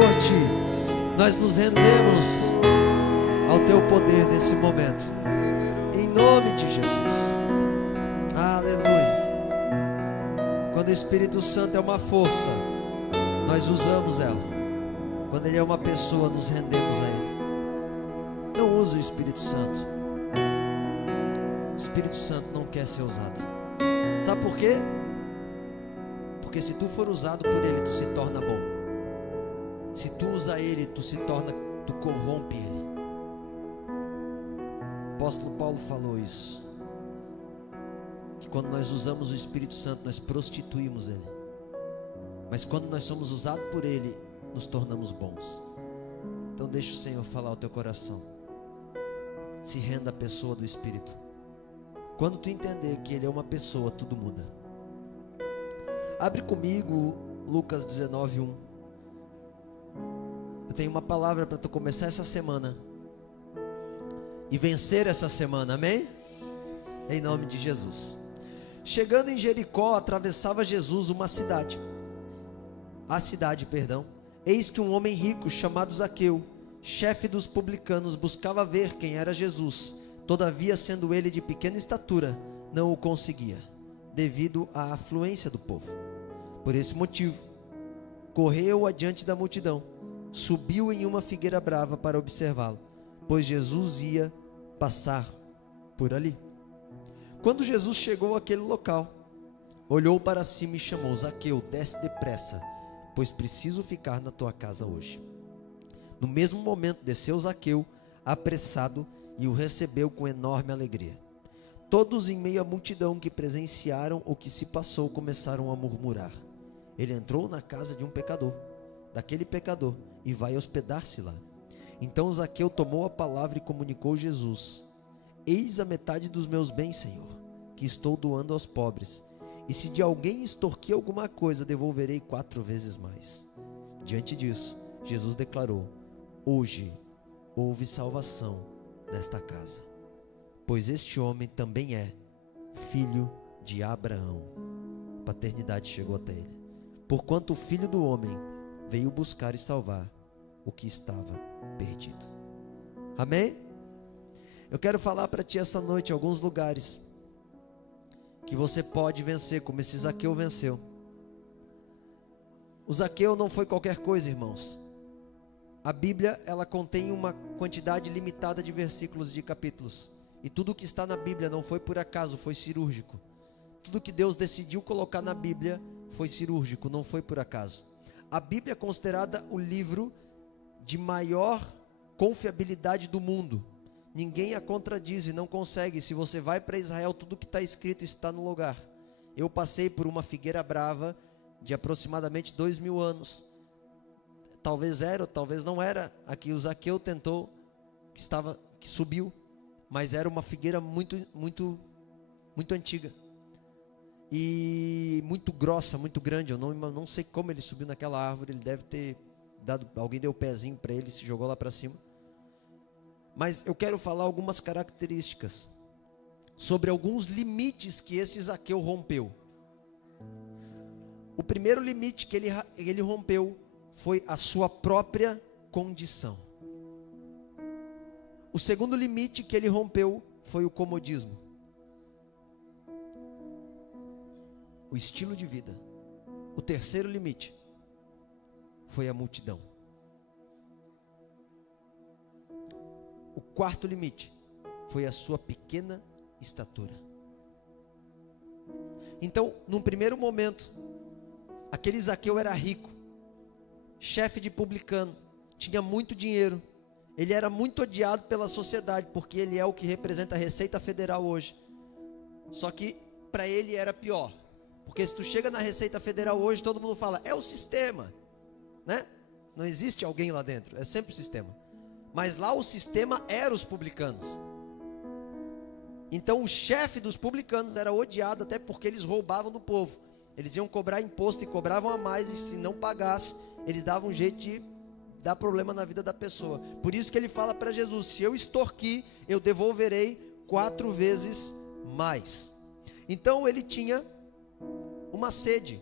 por ti. Nós nos rendemos ao teu poder nesse momento, em nome de Jesus. Aleluia. Quando o Espírito Santo é uma força, nós usamos ela. Quando ele é uma pessoa, nos rendemos a ele. Não use o Espírito Santo. O Espírito Santo não quer ser usado. Sabe por quê? Porque se tu for usado por ele, tu se torna bom. Se tu usa ele, tu corrompe ele. O apóstolo Paulo falou isso, que quando nós usamos o Espírito Santo, nós prostituímos ele. Mas quando nós somos usados por ele, nos tornamos bons. Então deixa o Senhor falar ao teu coração. Se renda à pessoa do Espírito. Quando tu entender que ele é uma pessoa, tudo muda. Abre comigo Lucas 19:1. Eu tenho uma palavra para tu começar essa semana e vencer essa semana, amém? Em nome de Jesus. Chegando em Jericó, atravessava Jesus a cidade, eis que um homem rico chamado Zaqueu, chefe dos publicanos, buscava ver quem era Jesus. Todavia, sendo ele de pequena estatura, não o conseguia, devido à afluência do povo. Por esse motivo, correu adiante da multidão, subiu em uma figueira brava para observá-lo, pois Jesus ia passar por ali. Quando Jesus chegou àquele local, olhou para cima e chamou: Zaqueu, desce depressa, pois preciso ficar na tua casa hoje. No mesmo momento desceu Zaqueu, apressado, e o recebeu com enorme alegria. Todos, em meio à multidão que presenciaram o que se passou, começaram a murmurar. Ele entrou na casa de um pecador, daquele pecador, e vai hospedar-se lá. Então Zaqueu tomou a palavra e comunicou Jesus: eis a metade dos meus bens, Senhor, que estou doando aos pobres, e se de alguém extorquir alguma coisa, devolverei 4 vezes mais. Diante disso, Jesus declarou: hoje houve salvação nesta casa, pois este homem também é filho de Abraão. A paternidade chegou até ele, porquanto o Filho do Homem veio buscar e salvar o que estava perdido. Amém? Eu quero falar para ti essa noite alguns lugares que você pode vencer, como esse Zaqueu venceu. O Zaqueu não foi qualquer coisa, irmãos. A Bíblia, ela contém uma quantidade limitada de versículos e de capítulos. E tudo que está na Bíblia não foi por acaso, foi cirúrgico. Tudo que Deus decidiu colocar na Bíblia foi cirúrgico, não foi por acaso. A Bíblia é considerada o livro de maior confiabilidade do mundo. Ninguém a contradiz e não consegue. Se você vai para Israel, tudo que está escrito está no lugar. Eu passei por uma figueira brava de aproximadamente 2000 anos. Talvez era, talvez não era. Aqui o Zaqueu tentou, que subiu, mas era uma figueira muito antiga e muito grossa, muito grande. Eu não sei como ele subiu naquela árvore. Ele deve ter dado, alguém deu o pezinho para ele e se jogou lá para cima. Mas eu quero falar algumas características sobre alguns limites que esse Zaqueu rompeu. O primeiro limite que ele rompeu foi a sua própria condição. O segundo limite que ele rompeu foi o comodismo, o estilo de vida. O terceiro limite foi a multidão. O quarto limite foi a sua pequena estatura. Então, num primeiro momento, aquele Zaqueu era rico, chefe de publicano, tinha muito dinheiro. Ele era muito odiado pela sociedade, porque ele é o que representa a Receita Federal hoje. Só que para ele era pior, porque se tu chega na Receita Federal hoje, todo mundo fala: é o sistema, né? Não existe alguém lá dentro, é sempre o sistema. Mas lá o sistema era os publicanos. Então o chefe dos publicanos era odiado, até porque eles roubavam do povo. Eles iam cobrar imposto e cobravam a mais, e se não pagasse, eles davam um jeito de dar problema na vida da pessoa. Por isso que ele fala para Jesus: se eu extorquir, eu devolverei 4 vezes mais. Então ele tinha uma sede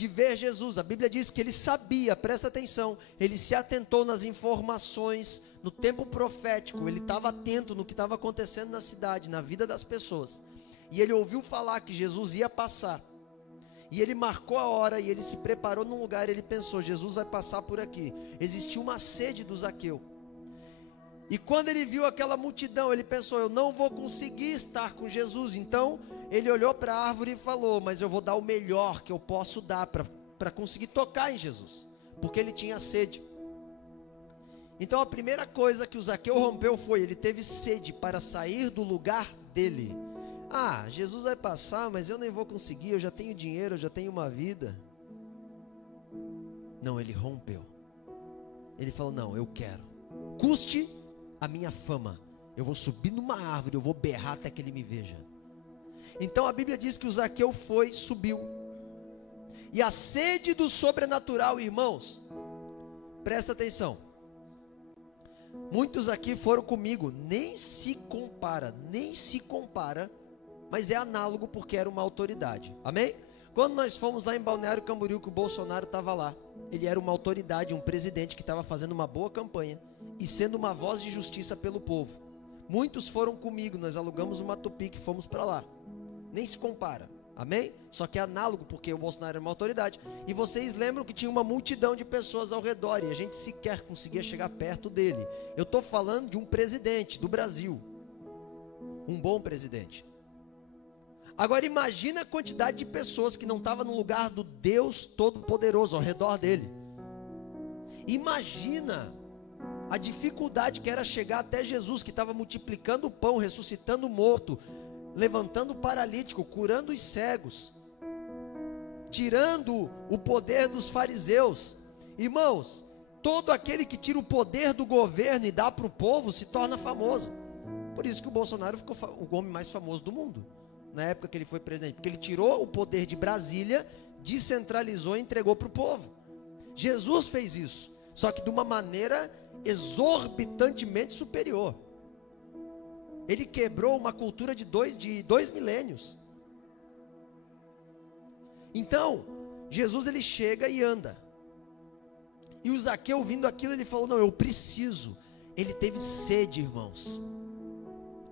de ver Jesus. A Bíblia diz que ele sabia, presta atenção, ele se atentou nas informações, no tempo profético, ele estava atento no que estava acontecendo na cidade, na vida das pessoas. E ele ouviu falar que Jesus ia passar. E ele marcou a hora e ele se preparou num lugar, ele pensou, Jesus vai passar por aqui. Existia uma sede do Zaqueu. E quando ele viu aquela multidão, ele pensou, eu não vou conseguir estar com Jesus. Então, ele olhou para a árvore e falou, mas eu vou dar o melhor que eu posso dar para conseguir tocar em Jesus. Porque ele tinha sede. Então, a primeira coisa que o Zaqueu rompeu foi, ele teve sede para sair do lugar dele. Ah, Jesus vai passar, mas eu nem vou conseguir, eu já tenho dinheiro, eu já tenho uma vida. Não, ele rompeu. Ele falou, não, eu quero. Custe a minha fama. Eu vou subir numa árvore, eu vou berrar até que ele me veja. Então a Bíblia diz que o Zaqueu subiu. E a sede do sobrenatural, irmãos, presta atenção. Muitos aqui foram comigo, nem se compara, mas é análogo porque era uma autoridade, amém? Quando nós fomos lá em Balneário Camboriú, que o Bolsonaro estava lá, ele era uma autoridade, um presidente que estava fazendo uma boa campanha e sendo uma voz de justiça pelo povo. Muitos foram comigo, nós alugamos uma Tupi que fomos para lá, nem se compara, amém? Só que é análogo porque o Bolsonaro era uma autoridade. E vocês lembram que tinha uma multidão de pessoas ao redor e a gente sequer conseguia chegar perto dele. Eu estou falando de um presidente do Brasil, um bom presidente. Agora imagina a quantidade de pessoas que não estavam no lugar do Deus Todo-Poderoso ao redor dele. Imagina a dificuldade que era chegar até Jesus, que estava multiplicando o pão, ressuscitando o morto, levantando o paralítico, curando os cegos, tirando o poder dos fariseus. Irmãos, todo aquele que tira o poder do governo e dá para o povo se torna famoso. Por isso que o Bolsonaro ficou o homem mais famoso do mundo na época que ele foi presidente, porque ele tirou o poder de Brasília, descentralizou e entregou para o povo. Jesus fez isso, só que de uma maneira exorbitantemente superior. Ele quebrou uma cultura de dois milênios. Então, Jesus ele chega e anda. E o Zaqueu ouvindo aquilo, ele falou, não, eu preciso. Ele teve sede, irmãos.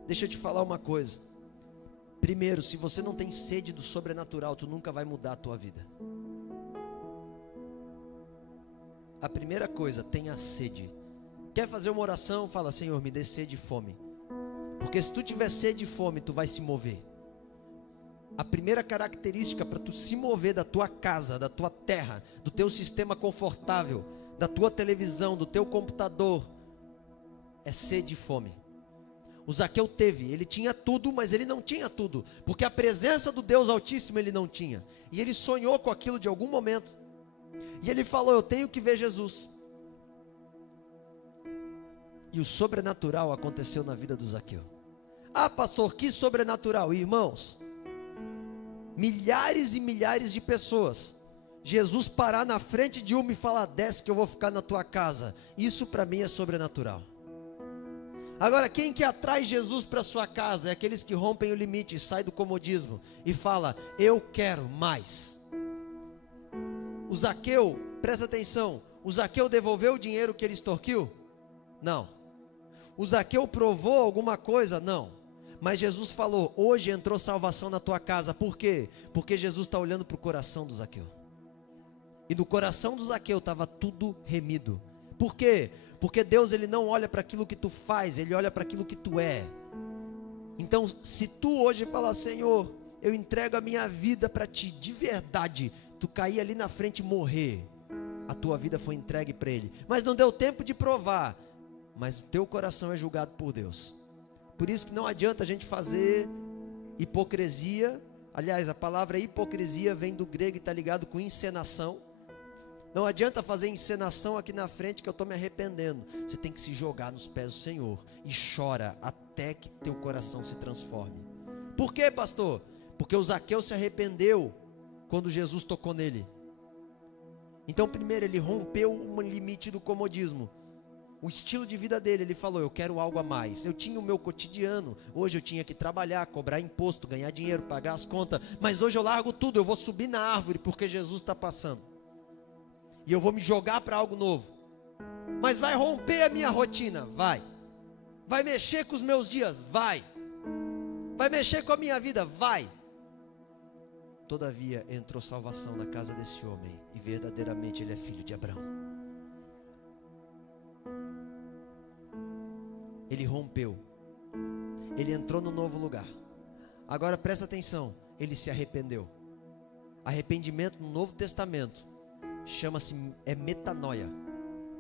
Deixa eu te falar uma coisa. Primeiro, se você não tem sede do sobrenatural, tu nunca vai mudar a tua vida. A primeira coisa, tenha sede. Quer fazer uma oração? Fala, Senhor, me dê sede e fome. Porque se tu tiver sede e fome, tu vai se mover. A primeira característica para tu se mover da tua casa, da tua terra, do teu sistema confortável, da tua televisão, do teu computador, é sede e fome. O Zaqueu teve, ele tinha tudo, mas ele não tinha tudo, porque a presença do Deus Altíssimo ele não tinha, e ele sonhou com aquilo de algum momento, e ele falou, eu tenho que ver Jesus, e o sobrenatural aconteceu na vida do Zaqueu. Ah, pastor, que sobrenatural? Irmãos, milhares e milhares de pessoas, Jesus parar na frente de uma e falar, desce que eu vou ficar na tua casa, isso para mim é sobrenatural. Agora, quem que atrai Jesus para sua casa? É aqueles que rompem o limite, saem do comodismo e fala, eu quero mais. O Zaqueu, presta atenção, o Zaqueu devolveu o dinheiro que ele extorquiu? Não. O Zaqueu provou alguma coisa? Não. Mas Jesus falou, hoje entrou salvação na tua casa. Por quê? Porque Jesus está olhando para o coração do Zaqueu. E no coração do Zaqueu estava tudo remido. Por quê? Porque Deus ele não olha para aquilo que tu faz, Ele olha para aquilo que tu é. Então se tu hoje falar, Senhor, eu entrego a minha vida para Ti, de verdade, tu cair ali na frente e morrer, a tua vida foi entregue para Ele, mas não deu tempo de provar, mas o teu coração é julgado por Deus. Por isso que não adianta a gente fazer hipocrisia. Aliás, a palavra hipocrisia vem do grego e está ligado com encenação. Não adianta fazer encenação aqui na frente que eu estou me arrependendo. Você tem que se jogar nos pés do Senhor e chora até que teu coração se transforme. Por quê, pastor? Porque o Zaqueu se arrependeu quando Jesus tocou nele. Então primeiro ele rompeu o limite do comodismo. o estilo de vida dele, ele falou, eu quero algo a mais. Eu tinha o meu cotidiano, hoje eu tinha que trabalhar, cobrar imposto, ganhar dinheiro, pagar as contas, mas hoje eu largo tudo, eu vou subir na árvore, porque Jesus está passando, e eu vou me jogar para algo novo. Mas vai romper a minha rotina? Vai mexer com os meus dias? Vai mexer com a minha vida? Vai. Todavia entrou salvação na casa desse homem, e verdadeiramente ele é filho de Abraão. Ele rompeu, ele entrou no novo lugar. Agora presta atenção, ele se arrependeu. Arrependimento no Novo Testamento chama-se metanoia,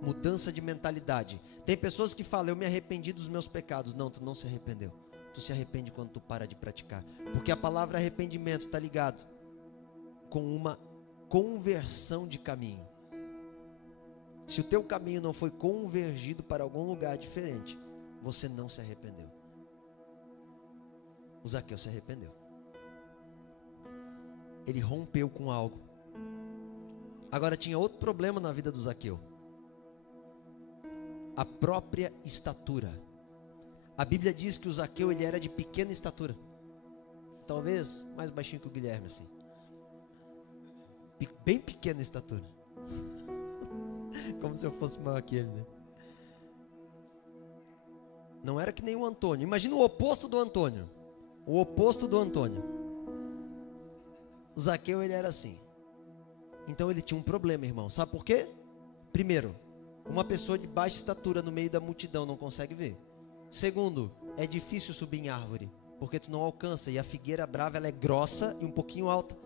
mudança de mentalidade. Tem pessoas que falam, eu me arrependi dos meus pecados. Não, tu não se arrependeu. Tu se arrepende quando tu para de praticar, porque a palavra arrependimento está ligado com uma conversão de caminho. Se o teu caminho não foi convergido para algum lugar diferente, você não se arrependeu. O Zaqueu se arrependeu. Ele rompeu com algo. Agora tinha outro problema na vida do Zaqueu: a própria estatura. A Bíblia diz que o Zaqueu, ele era de pequena estatura, talvez mais baixinho que o Guilherme, assim, bem pequena estatura, como se eu fosse maior que ele, né? Não era que nem o Antônio. Imagina o oposto do Antônio. O oposto do Antônio. O Zaqueu, ele era assim. Então ele tinha um problema, irmão. Sabe por quê? Primeiro, uma pessoa de baixa estatura no meio da multidão não consegue ver. Segundo, é difícil subir em árvore, porque tu não alcança. E a figueira brava, ela é grossa e um pouquinho alta.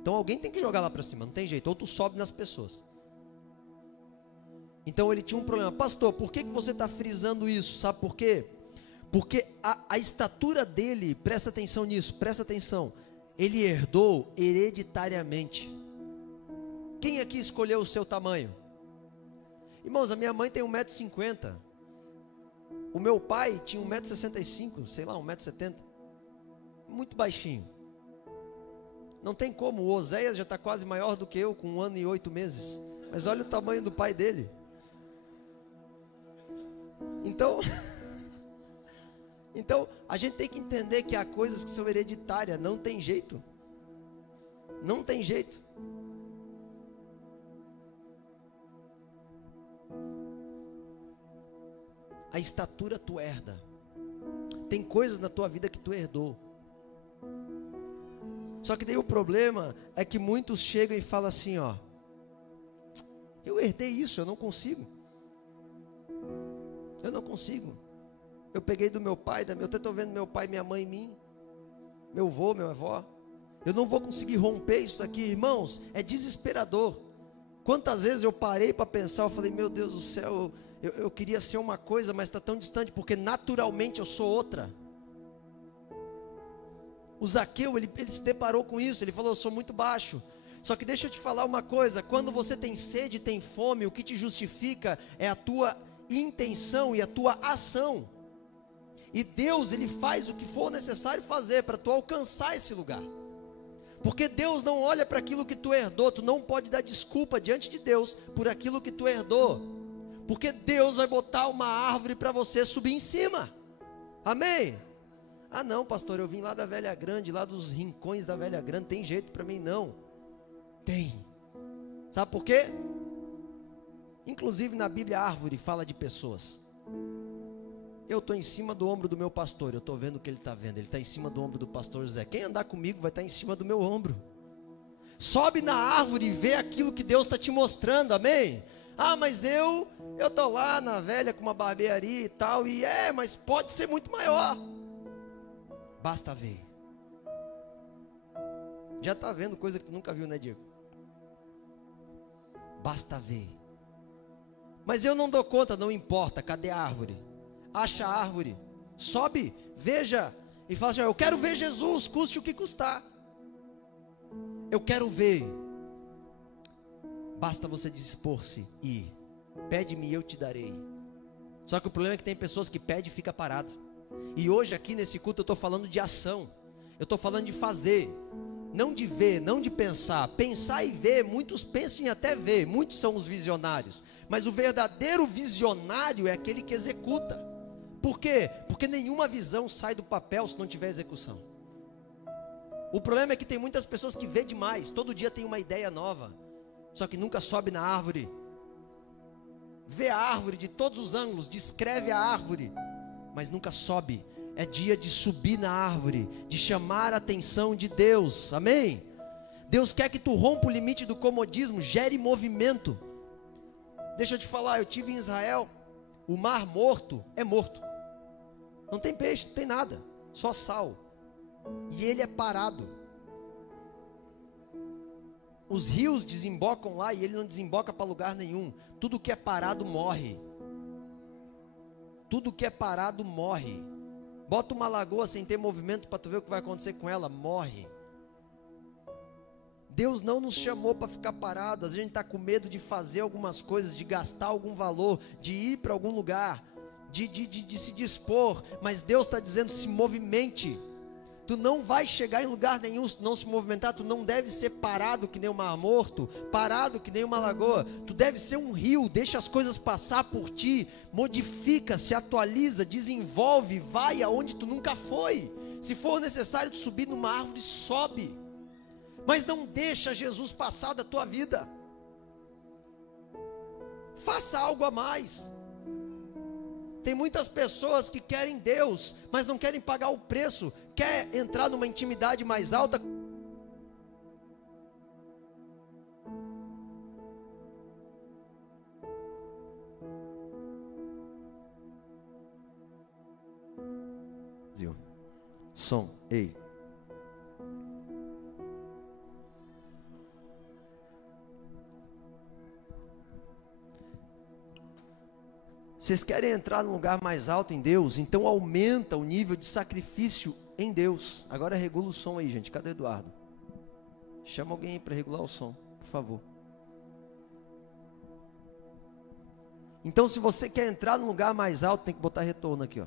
Então alguém tem que jogar lá para cima, não tem jeito. Ou tu sobe nas pessoas. Então ele tinha um problema. Pastor, por que você está frisando isso? Sabe por quê? Porque a estatura dele, presta atenção nisso, presta atenção, ele herdou hereditariamente. Quem aqui escolheu o seu tamanho? Irmãos, a minha mãe tem 1,50 m. O meu pai tinha 1,65 m, sei lá, 1,70 m. Muito baixinho. Não tem como, o Oséias já está quase maior do que eu, com 1 ano e 8 meses. Mas olha o tamanho do pai dele. Então, a gente tem que entender que há coisas que são hereditárias, não tem jeito. Não tem jeito. A estatura tu herda. Tem coisas na tua vida que tu herdou. Só que daí o problema é que muitos chegam e falam assim, ó, eu herdei isso, eu não consigo. Eu não consigo. Eu peguei do meu pai, eu até estou vendo meu pai e minha mãe em mim, meu avô, minha avó. Eu não vou conseguir romper isso aqui, irmãos, é desesperador. Quantas vezes eu parei para pensar, eu falei, meu Deus do céu, eu queria ser uma coisa, mas está tão distante, porque naturalmente eu sou outra. O Zaqueu, ele se deparou com isso, ele falou, eu sou muito baixo. Só que deixa eu te falar uma coisa, quando você tem sede, tem fome, o que te justifica é a tua intenção e a tua ação. E Deus, Ele faz o que for necessário fazer para tu alcançar esse lugar. Porque Deus não olha para aquilo que tu herdou, tu não pode dar desculpa diante de Deus por aquilo que tu herdou. Porque Deus vai botar uma árvore para você subir em cima. Amém? Ah não, pastor, eu vim lá da Velha Grande, lá dos rincões da Velha Grande, tem jeito para mim? Não. Tem. Sabe por quê? Inclusive na Bíblia a árvore fala de pessoas. Eu estou em cima do ombro do meu pastor, eu estou vendo o que ele está vendo, ele está em cima do ombro do pastor José. Quem andar comigo vai estar em cima do meu ombro. Sobe na árvore e vê aquilo que Deus está te mostrando, amém? Ah, mas eu estou lá na velha com uma barbearia e tal, mas pode ser muito maior. Basta ver. Já está vendo coisa que tu nunca viu, né, Diego? Basta ver. Mas eu não dou conta, não importa, cadê a árvore? Acha a árvore, sobe, veja, e fala assim, eu quero ver Jesus, custe o que custar. Eu quero ver. Basta você dispor-se e ir. Pede-me e eu te darei. Só que o problema é que tem pessoas que pedem e fica parado. E hoje aqui nesse culto eu estou falando de ação. Eu estou falando de fazer. Não de ver, não de pensar. Pensar e ver, muitos pensam em até ver, muitos são os visionários. Mas o verdadeiro visionário é aquele que executa. Por quê? Porque nenhuma visão sai do papel se não tiver execução. O problema é que tem muitas pessoas que vê demais, todo dia tem uma ideia nova, só que nunca sobe na árvore. Vê a árvore de todos os ângulos, descreve a árvore, mas nunca sobe. É dia de subir na árvore, de chamar a atenção de Deus, amém? Deus quer que tu rompa o limite do comodismo, gere movimento. Deixa eu te falar, eu estive em Israel, o mar morto é morto, não tem peixe, não tem nada, só sal, e ele é parado. Os rios desembocam lá e ele não desemboca para lugar nenhum. Tudo que é parado morre. Tudo que é parado morre. Bota uma lagoa sem ter movimento para tu ver o que vai acontecer com ela, morre. Deus não nos chamou para ficar parado. Às vezes a gente está com medo de fazer algumas coisas, de gastar algum valor, de ir para algum lugar, de se dispor. Mas Deus está dizendo, se movimente. Tu não vai chegar em lugar nenhum se não se movimentar. Tu não deve ser parado que nem um mar morto, parado que nem uma lagoa. Tu deve ser um rio, deixa as coisas passar por ti, modifica, se atualiza, desenvolve, vai aonde tu nunca foi. Se for necessário tu subir numa árvore, sobe, mas não deixa Jesus passar da tua vida. Faça algo a mais. Tem muitas pessoas que querem Deus, mas não querem pagar o preço. Quer entrar numa intimidade mais alta? Som, ei. Vocês querem entrar num lugar mais alto em Deus? Então aumenta o nível de sacrifício em Deus. Agora regula o som aí, gente. Cadê o Eduardo? Chama alguém aí para regular o som, por favor. Então se você quer entrar num lugar mais alto, tem que botar retorno aqui, ó.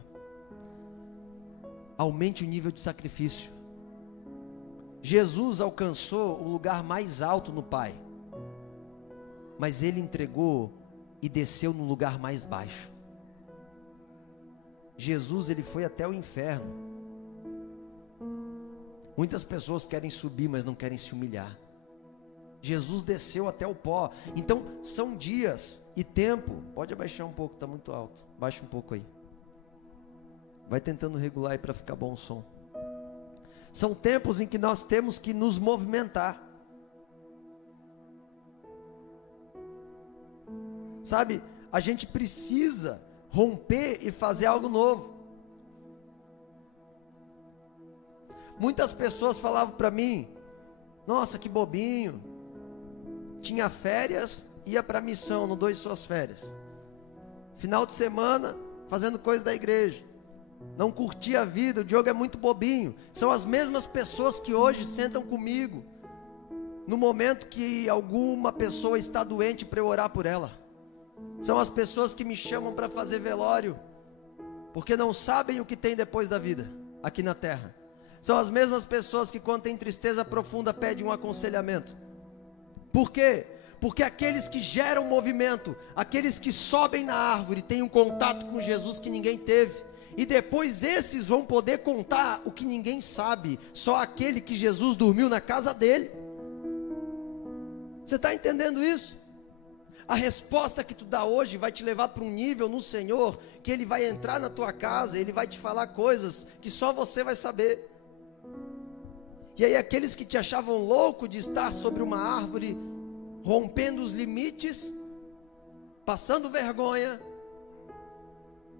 Aumente o nível de sacrifício. Jesus alcançou o lugar mais alto no Pai, mas Ele entregou e desceu no lugar mais baixo. Jesus, ele foi até o inferno. Muitas pessoas querem subir, mas não querem se humilhar. Jesus desceu até o pó. Então são dias e tempo. Pode abaixar um pouco, está muito alto. Baixa um pouco aí. Vai tentando regular aí para ficar bom o som. São tempos em que nós temos que nos movimentar. Sabe, a gente precisa romper e fazer algo novo. Muitas pessoas falavam para mim, nossa, que bobinho, tinha férias, ia para a missão, não dou suas férias, final de semana, fazendo coisa da igreja, não curtia a vida, o Diogo é muito bobinho. São as mesmas pessoas que hoje sentam comigo, no momento que alguma pessoa está doente, para eu orar por ela. São as pessoas que me chamam para fazer velório, porque não sabem o que tem depois da vida, aqui na terra. São as mesmas pessoas que quando tem tristeza profunda pedem um aconselhamento. Por quê? Porque aqueles que geram movimento, aqueles que sobem na árvore, têm um contato com Jesus que ninguém teve. E depois esses vão poder contar o que ninguém sabe, só aquele que Jesus dormiu na casa dele. Você está entendendo isso? A resposta que tu dá hoje vai te levar para um nível no Senhor, que Ele vai entrar na tua casa, Ele vai te falar coisas que só você vai saber. E aí aqueles que te achavam louco de estar sobre uma árvore, rompendo os limites, passando vergonha,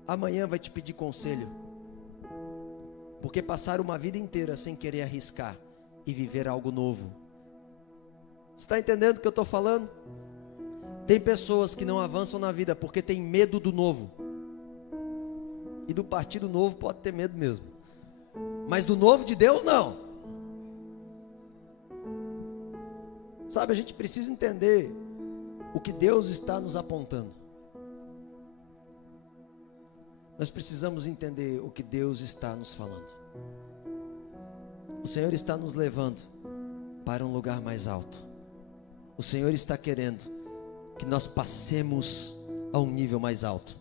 amanhã vai te pedir conselho, porque passaram uma vida inteira sem querer arriscar e viver algo novo. Você está entendendo o que eu estou falando? Tem pessoas que não avançam na vida porque tem medo do novo. E do partido novo pode ter medo mesmo, mas do novo de Deus não. Sabe, a gente precisa entender o que Deus está nos apontando. Nós precisamos entender o que Deus está nos falando. O Senhor está nos levando para um lugar mais alto. O Senhor está querendo que nós passemos a um nível mais alto.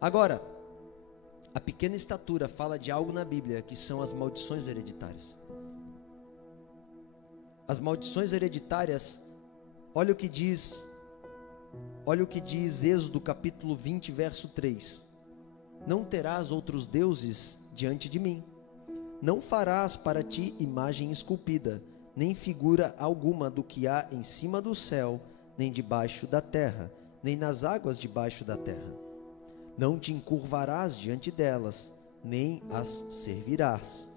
Agora, a pequena estatura fala de algo na Bíblia, que são as maldições hereditárias. As maldições hereditárias, olha o que diz Êxodo capítulo 20, verso 3. Não terás outros deuses diante de mim. Não farás para ti imagem esculpida, nem figura alguma do que há em cima do céu, nem debaixo da terra, nem nas águas debaixo da terra. Não te encurvarás diante delas, nem as servirás,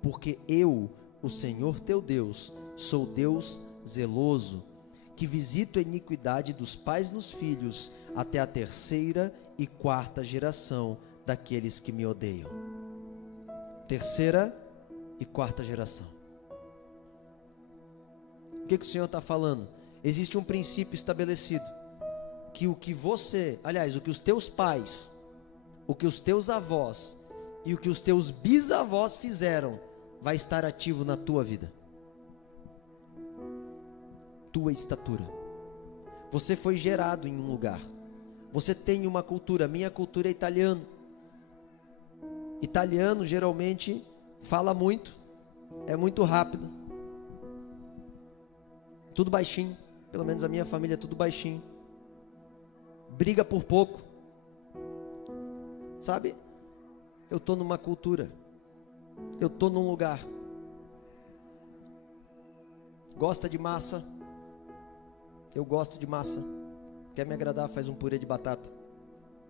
porque eu, o Senhor teu Deus, sou Deus zeloso, que visito a iniquidade dos pais nos filhos, até a 3ª e 4ª geração daqueles que me odeiam. 3ª e 4ª geração. O que o Senhor está falando? Existe um princípio estabelecido, que o que os teus pais, o que os teus avós e o que os teus bisavós fizeram, vai estar ativo na tua vida. Tua estatura. Você foi gerado em um lugar. Você tem uma cultura. Minha cultura é italiano. Italiano geralmente fala muito, é muito rápido, tudo baixinho. Pelo menos a minha família é tudo baixinho. Briga por pouco. Sabe? Eu estou numa cultura. Eu estou num lugar. Gosta de massa? Eu gosto de massa. Quer me agradar, faz um purê de batata.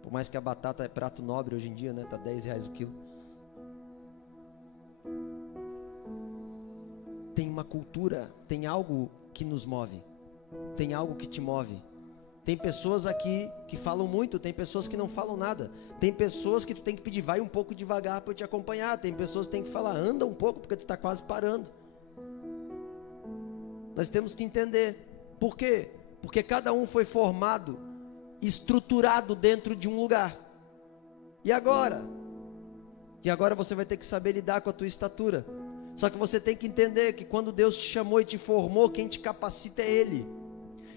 Por mais que a batata é prato nobre hoje em dia, né? Tá R$10 o quilo. Tem uma cultura, tem algo que nos move. Tem algo que te move. Tem pessoas aqui que falam muito, tem pessoas que não falam nada. Tem pessoas que tu tem que pedir, vai um pouco devagar para eu te acompanhar. Tem pessoas que tem que falar, anda um pouco porque tu está quase parando. Nós temos que entender. Por quê? Porque cada um foi formado, estruturado dentro de um lugar. E agora? E agora você vai ter que saber lidar com a tua estatura. Só que você tem que entender que quando Deus te chamou e te formou, quem te capacita é Ele.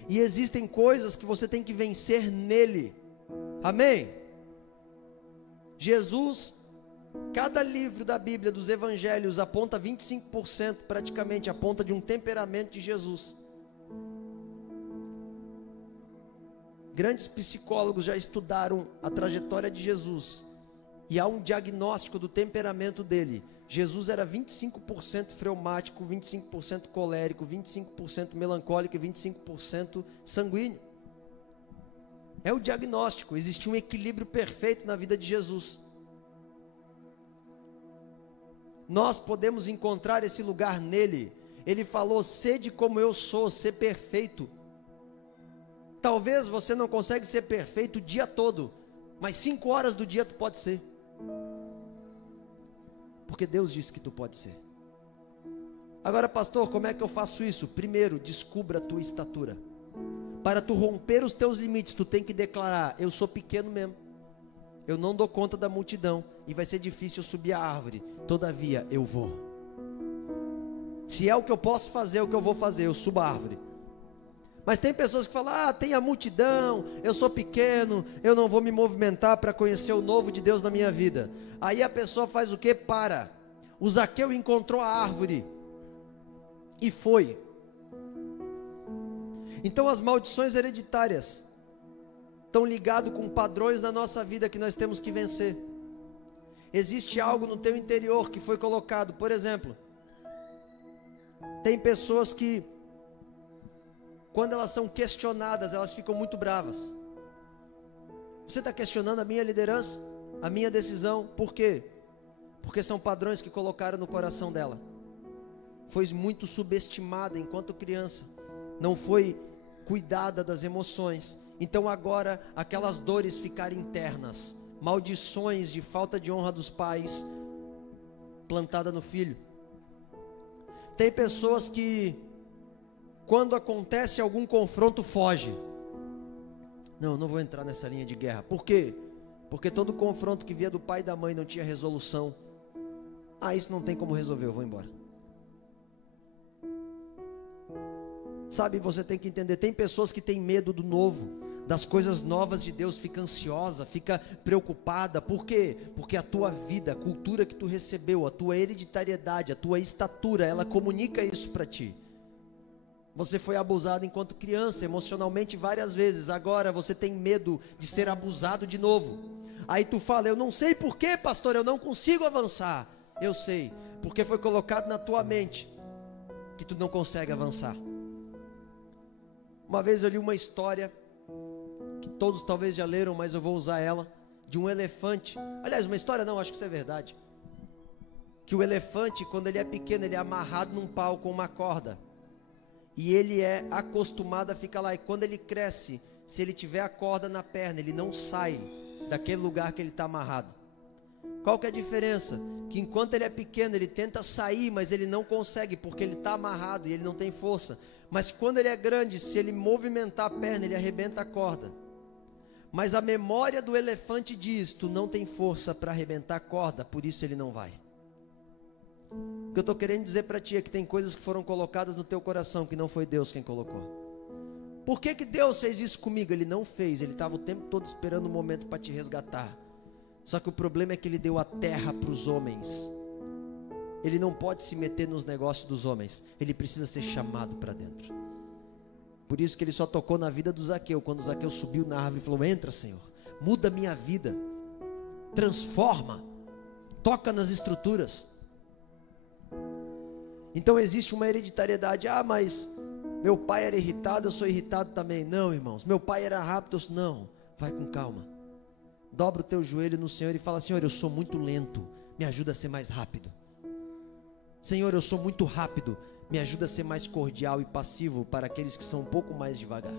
E existem coisas que você tem que vencer nele. Amém? Jesus, cada livro da Bíblia, dos Evangelhos, aponta 25%, praticamente, aponta de um temperamento de Jesus. Grandes psicólogos já estudaram a trajetória de Jesus. E há um diagnóstico do temperamento dele. Jesus era 25% fleumático, 25% colérico, 25% melancólico e 25% sanguíneo. É o diagnóstico. Existia um equilíbrio perfeito na vida de Jesus. Nós podemos encontrar esse lugar nele. Ele falou, sede como eu sou, ser perfeito. Talvez você não consiga ser perfeito o dia todo, mas 5 horas do dia tu pode ser. Porque Deus disse que tu pode ser. Agora, pastor, como é que eu faço isso? Primeiro, descubra a tua estatura. Para tu romper os teus limites, tu tem que declarar, eu sou pequeno mesmo. Eu não dou conta da multidão. E vai ser difícil eu subir a árvore. Todavia, eu vou. Se é o que eu posso fazer, é o que eu vou fazer, eu subo a árvore. Mas tem pessoas que falam, tem a multidão, eu sou pequeno, eu não vou me movimentar para conhecer o novo de Deus na minha vida. Aí a pessoa faz o quê? Para. O Zaqueu encontrou a árvore e foi. Então as maldições hereditárias estão ligadas com padrões na nossa vida que nós temos que vencer. Existe algo no teu interior que foi colocado. Por exemplo, tem pessoas que, quando elas são questionadas, elas ficam muito bravas. Você está questionando a minha liderança, a minha decisão, por quê? Porque são padrões que colocaram no coração dela. Foi muito subestimada enquanto criança, não foi cuidada das emoções. Então agora aquelas dores ficaram internas, maldições de falta de honra dos pais, plantada no filho. Tem pessoas que, quando acontece algum confronto, foge. Não vou entrar nessa linha de guerra. Por quê? Porque todo confronto que via do pai e da mãe não tinha resolução. Isso não tem como resolver, eu vou embora. Sabe, você tem que entender, tem pessoas que têm medo do novo, das coisas novas de Deus, fica ansiosa, fica preocupada. Por quê? Porque a tua vida, a cultura que tu recebeu, a tua hereditariedade, a tua estatura, ela comunica isso para ti. Você foi abusado enquanto criança, emocionalmente várias vezes. Agora você tem medo de ser abusado de novo. Aí tu fala, eu não sei por quê, pastor, eu não consigo avançar. Eu sei, porque foi colocado na tua mente que tu não consegue avançar. Uma vez eu li uma história, que todos talvez já leram, mas eu vou usar ela, de um elefante. Aliás, uma história não, acho que isso é verdade. Que o elefante, quando ele é pequeno, ele é amarrado num pau com uma corda. E ele é acostumado a ficar lá. E quando ele cresce, se ele tiver a corda na perna, ele não sai daquele lugar que ele está amarrado. Qual que é a diferença? Que enquanto ele é pequeno, ele tenta sair, mas ele não consegue, porque ele está amarrado e ele não tem força. Mas quando ele é grande, se ele movimentar a perna, ele arrebenta a corda. Mas a memória do elefante diz, tu não tem força para arrebentar a corda, por isso ele não vai. O que eu estou querendo dizer para ti é que tem coisas que foram colocadas no teu coração, que não foi Deus quem colocou. Por que Deus fez isso comigo? Ele não fez, Ele estava o tempo todo esperando o momento para te resgatar. Só que o problema é que Ele deu a terra para os homens. Ele não pode se meter nos negócios dos homens, ele precisa ser chamado para dentro. Por isso que ele só tocou na vida do Zaqueu. Quando Zaqueu subiu na árvore e falou, entra, Senhor, muda a minha vida, transforma, toca nas estruturas. Então existe uma hereditariedade. Ah, mas meu pai era irritado, eu sou irritado também. Não, irmãos, meu pai era rápido. Não, vai com calma, dobra o teu joelho no Senhor e fala, Senhor, eu sou muito lento, me ajuda a ser mais rápido. Senhor, eu sou muito rápido, me ajuda a ser mais cordial e passivo para aqueles que são um pouco mais devagar.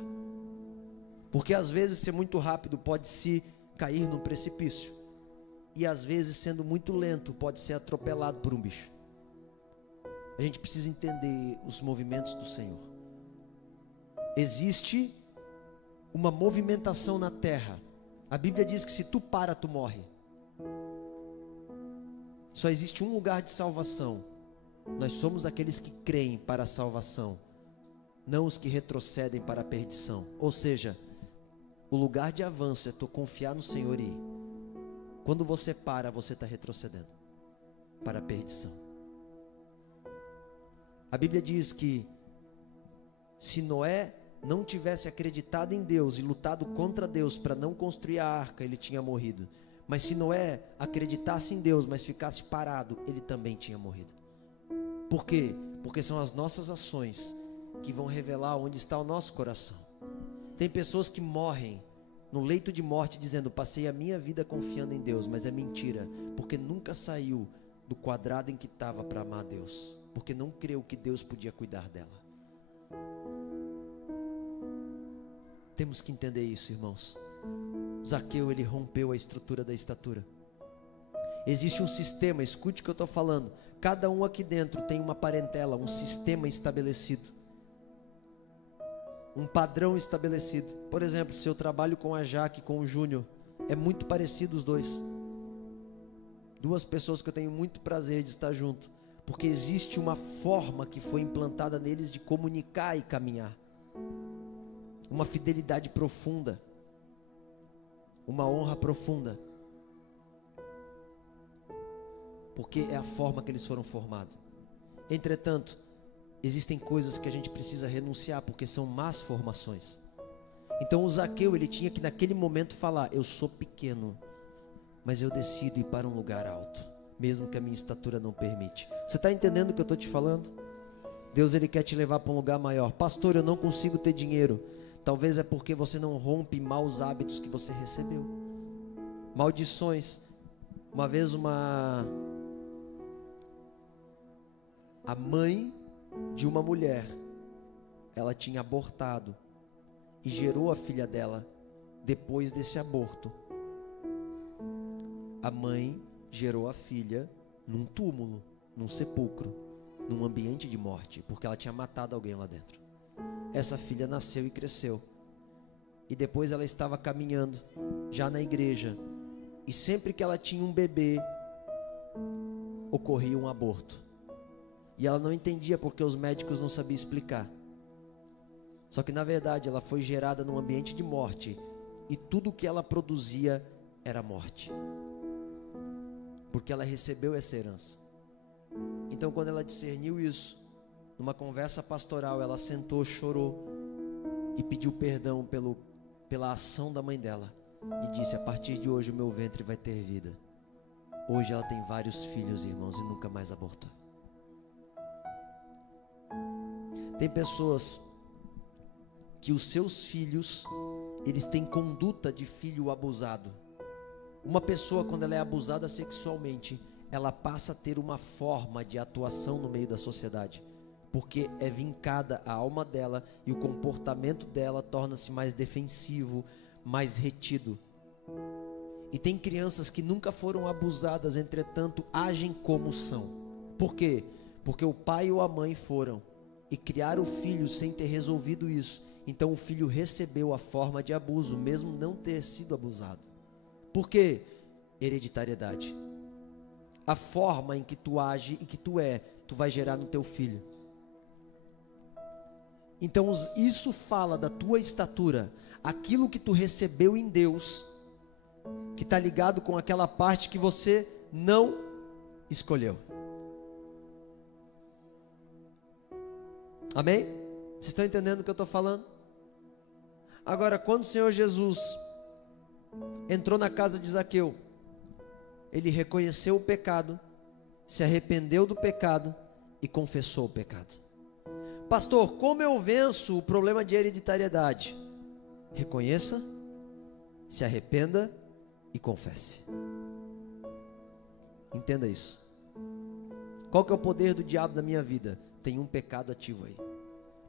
Porque às vezes ser muito rápido pode se cair num precipício, e às vezes sendo muito lento pode ser atropelado por um bicho. A gente precisa entender os movimentos do Senhor. Existe uma movimentação na terra. A Bíblia diz que se tu para, tu morre. Só existe um lugar de salvação. Nós somos aqueles que creem para a salvação, não os que retrocedem para a perdição. Ou seja, o lugar de avanço é tu confiar no Senhor e ir. Quando você para, você está retrocedendo para a perdição. A Bíblia diz que se Noé não tivesse acreditado em Deus e lutado contra Deus para não construir a arca, ele tinha morrido. Mas se Noé acreditasse em Deus, mas ficasse parado, ele também tinha morrido. Por quê? Porque são as nossas ações que vão revelar onde está o nosso coração. Tem pessoas que morrem no leito de morte dizendo, passei a minha vida confiando em Deus, mas é mentira, porque nunca saiu do quadrado em que estava para amar a Deus, porque não creu que Deus podia cuidar dela. Temos que entender isso, irmãos. Zaqueu, ele rompeu a estrutura da estatura. Existe um sistema, escute o que eu estou falando. Cada um aqui dentro tem uma parentela, um sistema estabelecido, um padrão estabelecido. Por exemplo, se eu trabalho com a Jaque, com o Júnior, é muito parecido os dois. Duas pessoas que eu tenho muito prazer de estar junto, porque existe uma forma que foi implantada neles de comunicar e caminhar. Uma fidelidade profunda, uma honra profunda. Porque é a forma que eles foram formados. Entretanto, existem coisas que a gente precisa renunciar, porque são más formações. Então o Zaqueu, ele tinha que naquele momento falar, eu sou pequeno, mas eu decido ir para um lugar alto, mesmo que a minha estatura não permite. Você está entendendo o que eu estou te falando? Deus, ele quer te levar para um lugar maior. Pastor, eu não consigo ter dinheiro. Talvez é porque você não rompe maus hábitos que você recebeu. Maldições. Uma vez a mãe de uma mulher, ela tinha abortado e gerou a filha dela depois desse aborto. A mãe gerou a filha num túmulo, num sepulcro, num ambiente de morte, porque ela tinha matado alguém lá dentro. Essa filha nasceu e cresceu, e depois ela estava caminhando já na igreja, e sempre que ela tinha um bebê, ocorria um aborto. E ela não entendia porque os médicos não sabiam explicar. Só que na verdade ela foi gerada num ambiente de morte, e tudo que ela produzia era morte, porque ela recebeu essa herança. Então quando ela discerniu isso, numa conversa pastoral, ela sentou, chorou e pediu perdão pela ação da mãe dela, e disse: a partir de hoje o meu ventre vai ter vida. Hoje ela tem vários filhos, irmãos, e nunca mais abortou. Tem pessoas que os seus filhos, eles têm conduta de filho abusado. Uma pessoa, quando ela é abusada sexualmente, ela passa a ter uma forma de atuação no meio da sociedade, porque é vincada a alma dela, e o comportamento dela torna-se mais defensivo, mais retido. E tem crianças que nunca foram abusadas, entretanto agem como são. Por quê? Porque o pai ou a mãe foram e criaram o filho sem ter resolvido isso. Então o filho recebeu a forma de abuso, mesmo não ter sido abusado. Por quê? Hereditariedade. A forma em que tu age e que tu vai gerar no teu filho. Então isso fala da tua estatura, aquilo que tu recebeu em Deus, que está ligado com aquela parte que você não escolheu. Amém? Vocês estão entendendo o que eu estou falando? Agora, quando o Senhor Jesus entrou na casa de Zaqueu, ele reconheceu o pecado, se arrependeu do pecado e confessou o pecado. Pastor, como eu venço o problema de hereditariedade? Reconheça, se arrependa e confesse. Entenda isso. Qual que é o poder do diabo na minha vida? Tem um pecado ativo aí.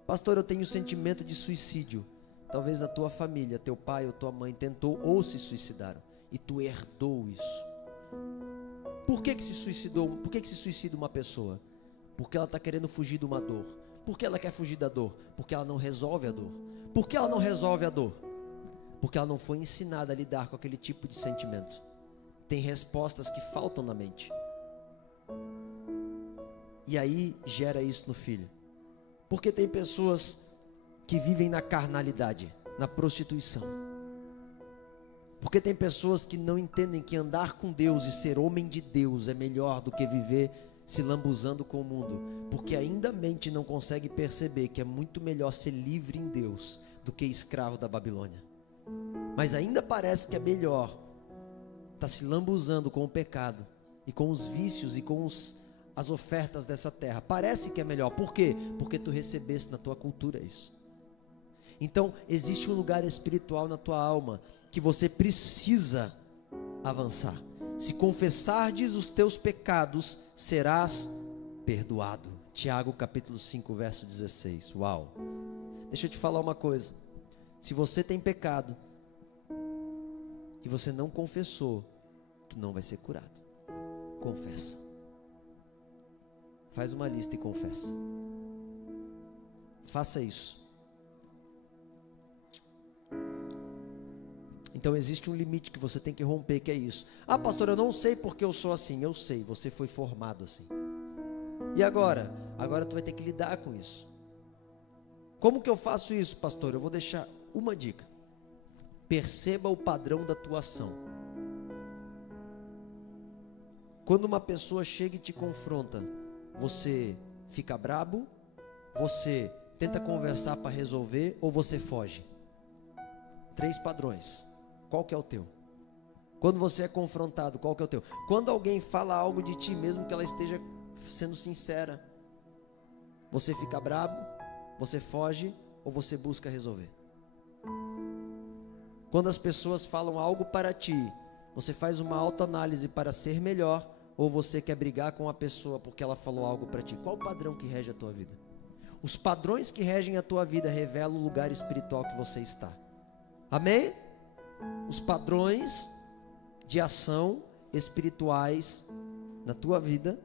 Pastor, eu tenho sentimento de suicídio. Talvez na tua família, teu pai ou tua mãe tentou ou se suicidaram, e tu herdou isso. Por que se suicidou? Por que se suicida uma pessoa? Porque ela está querendo fugir de uma dor. Por que ela quer fugir da dor? Porque ela não resolve a dor. Por que ela não resolve a dor? Porque ela não foi ensinada a lidar com aquele tipo de sentimento. Tem respostas que faltam na mente. E aí gera isso no filho. Porque tem pessoas que vivem na carnalidade, na prostituição. Porque tem pessoas que não entendem que andar com Deus e ser homem de Deus é melhor do que viver se lambuzando com o mundo. Porque ainda a mente não consegue perceber que é muito melhor ser livre em Deus do que escravo da Babilônia. Mas ainda parece que é melhor estar se lambuzando com o pecado e com os vícios e com as ofertas dessa terra. Parece que é melhor. Por quê? Porque tu recebeste na tua cultura isso. Então existe um lugar espiritual na tua alma que você precisa avançar. Se confessardes os teus pecados, serás perdoado. Tiago capítulo 5 verso 16. Uau. Deixa eu te falar uma coisa. Se você tem pecado e você não confessou, tu não vai ser curado. Confessa. Faz uma lista e confessa. Faça isso. Então existe um limite que você tem que romper, que é isso. Ah, pastor, eu não sei porque eu sou assim. Eu sei, você foi formado assim. E agora? Agora tu vai ter que lidar com isso. Como que eu faço isso, pastor? Eu vou deixar uma dica. Perceba o padrão da tua ação. Quando uma pessoa chega e te confronta, você fica brabo? Você tenta conversar para resolver ou você foge? 3 padrões. Qual que é o teu? Quando você é confrontado, qual que é o teu? Quando alguém fala algo de ti, mesmo que ela esteja sendo sincera, você fica brabo, você foge ou você busca resolver? Quando as pessoas falam algo para ti, você faz uma autoanálise para ser melhor ou você quer brigar com a pessoa porque ela falou algo para ti? Qual o padrão que rege a tua vida? Os padrões que regem a tua vida revelam o lugar espiritual que você está. Amém? Os padrões de ação espirituais na tua vida,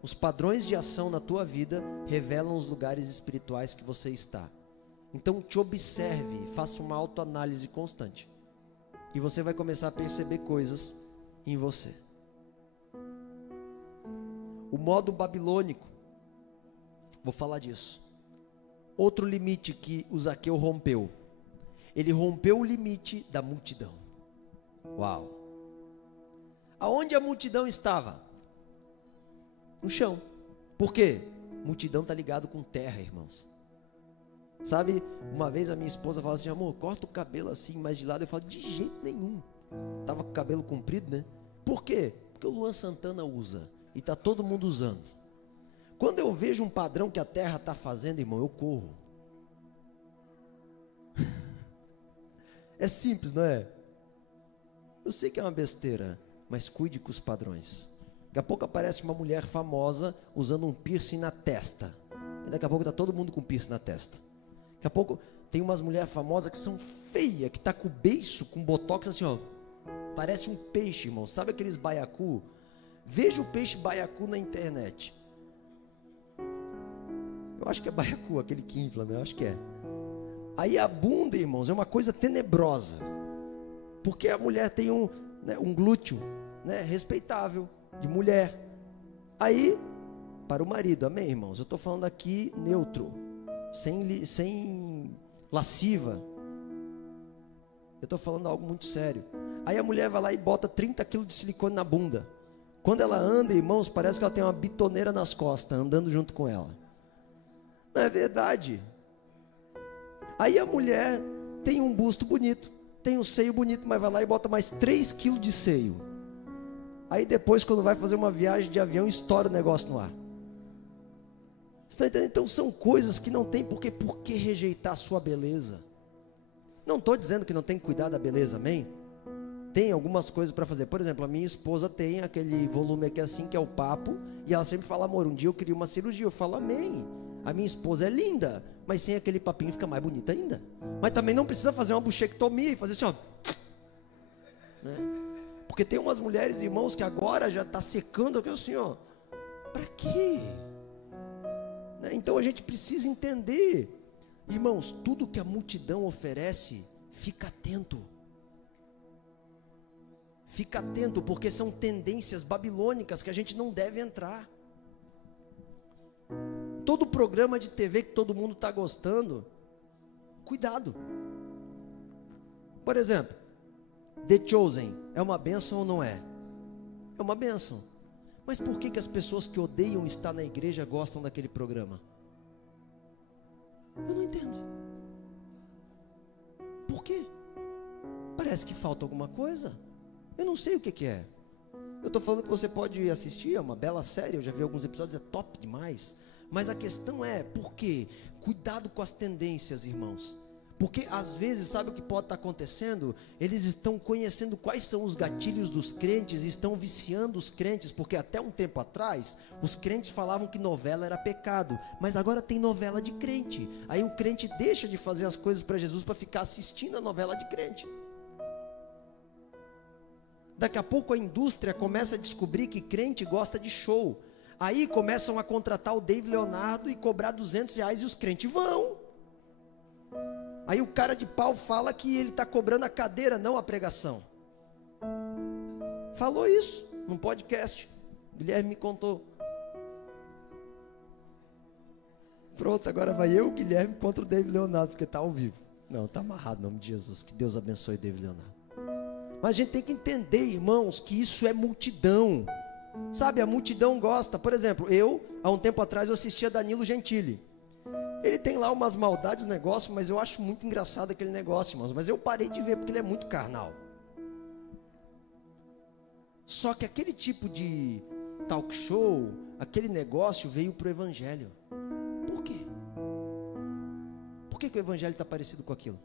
os padrões de ação na tua vida revelam os lugares espirituais que você está. Então te observe, faça uma autoanálise constante e você vai começar a perceber coisas em você. O modo babilônico, vou falar disso. outro limite que o Zaqueu rompeu. Ele rompeu o limite da multidão. Uau! Aonde a multidão estava? No chão. Por quê? Multidão está ligado com terra, irmãos. Sabe, uma vez a minha esposa falou assim: amor, corta o cabelo assim, mais de lado. Eu falo, de jeito nenhum. Tava com o cabelo comprido, né? Por quê? Porque o Luan Santana usa. E tá todo mundo usando. Quando eu vejo um padrão que a terra está fazendo, irmão, eu corro. É simples, não é? Eu sei que é uma besteira, mas cuide com os padrões. Daqui a pouco aparece uma mulher famosa usando um piercing na testa. E daqui a pouco está todo mundo com piercing na testa. Daqui a pouco tem umas mulheres famosas que são feias, que tá com o beiço, com botox assim, ó. Parece um peixe, irmão. Sabe aqueles baiacu? Veja o peixe baiacu na internet. Eu acho que é baiacu, aquele que infla, né? Eu acho que é. Aí a bunda, irmãos, é uma coisa tenebrosa. Porque a mulher tem um glúteo, né, respeitável, de mulher. Aí, para o marido, amém, irmãos? Eu estou falando aqui neutro, sem lasciva. Eu estou falando algo muito sério. Aí a mulher vai lá e bota 30 quilos de silicone na bunda. Quando ela anda, irmãos, parece que ela tem uma bitoneira nas costas, andando junto com ela. Não é verdade? Aí a mulher tem um busto bonito, tem um seio bonito, mas vai lá e bota mais 3 quilos de seio. Aí depois, quando vai fazer uma viagem de avião, estoura o negócio no ar. Você está entendendo? Então são coisas que não tem por que rejeitar a sua beleza. Não estou dizendo que não tem que cuidar da beleza, amém? Tem algumas coisas para fazer. Por exemplo, a minha esposa tem aquele volume aqui assim, que é o papo, e ela sempre fala, amor, um dia eu queria uma cirurgia. Eu falo, amém. A minha esposa é linda, mas sem aquele papinho fica mais bonita ainda. Mas também não precisa fazer uma buchectomia e fazer assim, ó. Né? Porque tem umas mulheres, irmãos, que agora já está secando aqui assim, ó. Para quê? Né? Então a gente precisa entender. Irmãos, tudo que a multidão oferece, fica atento. Fica atento, porque são tendências babilônicas que a gente não deve entrar. Todo programa de TV que todo mundo está gostando, cuidado. Por exemplo, The Chosen, é uma bênção ou não é? É uma bênção. Mas por que as pessoas que odeiam estar na igreja gostam daquele programa? Eu não entendo. Por quê? Parece que falta alguma coisa. Eu não sei o que é. Eu estou falando que você pode assistir, é uma bela série, eu já vi alguns episódios, é top demais. Mas a questão é, por quê? Cuidado com as tendências, irmãos. Porque às vezes, sabe o que pode estar acontecendo? Eles estão conhecendo quais são os gatilhos dos crentes e estão viciando os crentes, porque até um tempo atrás, os crentes falavam que novela era pecado, mas agora tem novela de crente. Aí o crente deixa de fazer as coisas para Jesus para ficar assistindo a novela de crente. Daqui a pouco a indústria começa a descobrir que crente gosta de show. Aí começam a contratar o David Leonardo e cobrar R$200 e os crentes vão. Aí o cara de pau fala que ele está cobrando a cadeira, não a pregação. Falou isso num podcast. Guilherme me contou. Pronto, agora vai eu, Guilherme, contra o David Leonardo, porque está ao vivo. Não, está amarrado, em nome de Jesus. Que Deus abençoe o David Leonardo. Mas a gente tem que entender, irmãos, que isso é multidão. Sabe, a multidão gosta. Por exemplo, há um tempo atrás, eu assistia Danilo Gentili. Ele tem lá umas maldades no negócio, mas eu acho muito engraçado aquele negócio, irmãos. Mas eu parei de ver, porque ele é muito carnal. Só que aquele tipo de talk show, aquele negócio veio para o evangelho. Por quê? Por que o evangelho está parecido com aquilo?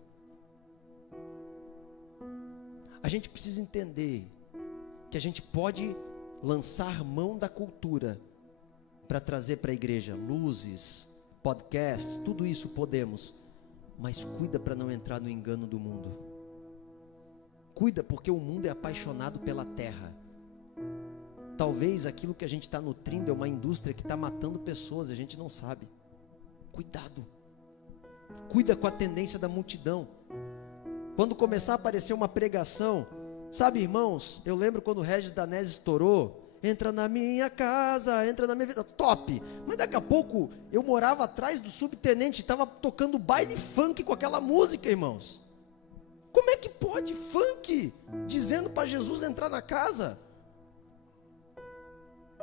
A gente precisa entender que a gente pode lançar mão da cultura para trazer para a igreja luzes, podcasts, tudo isso podemos, mas cuida para não entrar no engano do mundo. Cuida, porque o mundo é apaixonado pela terra. Talvez aquilo que a gente está nutrindo é uma indústria que está matando pessoas, a gente não sabe. Cuidado. Cuida com a tendência da multidão. Quando começar a aparecer uma pregação, sabe, irmãos, eu lembro quando o Regis Danese estourou, entra na minha casa, entra na minha vida, top. Mas daqui a pouco eu morava atrás do subtenente, estava tocando baile funk com aquela música, irmãos. Como é que pode funk dizendo para Jesus entrar na casa?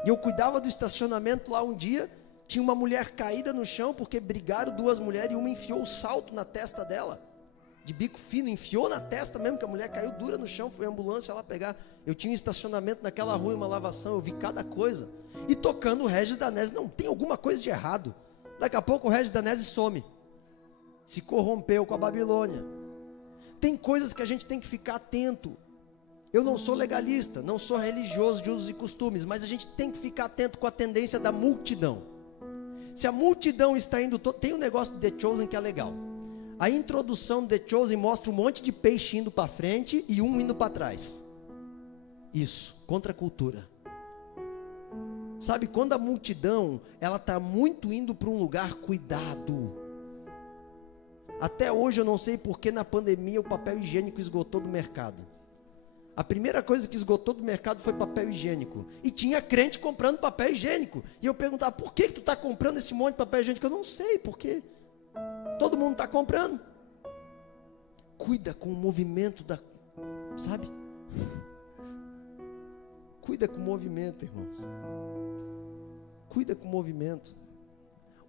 E eu cuidava do estacionamento lá um dia, tinha uma mulher caída no chão, porque brigaram duas mulheres e uma enfiou o salto na testa dela, de bico fino, enfiou na testa mesmo, que a mulher caiu dura no chão, foi a ambulância lá pegar. Eu tinha um estacionamento naquela rua, uma lavação, eu vi cada coisa, e tocando o Regis Danese, não, tem alguma coisa de errado. Daqui a pouco o Regis Danese some, se corrompeu com a Babilônia. Tem coisas que a gente tem que ficar atento. Eu não sou legalista, não sou religioso de usos e costumes, mas a gente tem que ficar atento com a tendência da multidão. Se a multidão está indo, tem um negócio do The Chosen que é legal. A introdução do The Chosen mostra um monte de peixe indo para frente e um indo para trás. Isso, contra a cultura. Sabe, quando a multidão, ela está muito indo para um lugar, cuidado. Até hoje eu não sei porque na pandemia o papel higiênico esgotou do mercado. A primeira coisa que esgotou do mercado foi papel higiênico. E tinha crente comprando papel higiênico. E eu perguntava, por que tu está comprando esse monte de papel higiênico? Eu não sei, porque todo mundo está comprando. Cuida com o movimento da... Sabe? Cuida com o movimento, irmãos. Cuida com o movimento.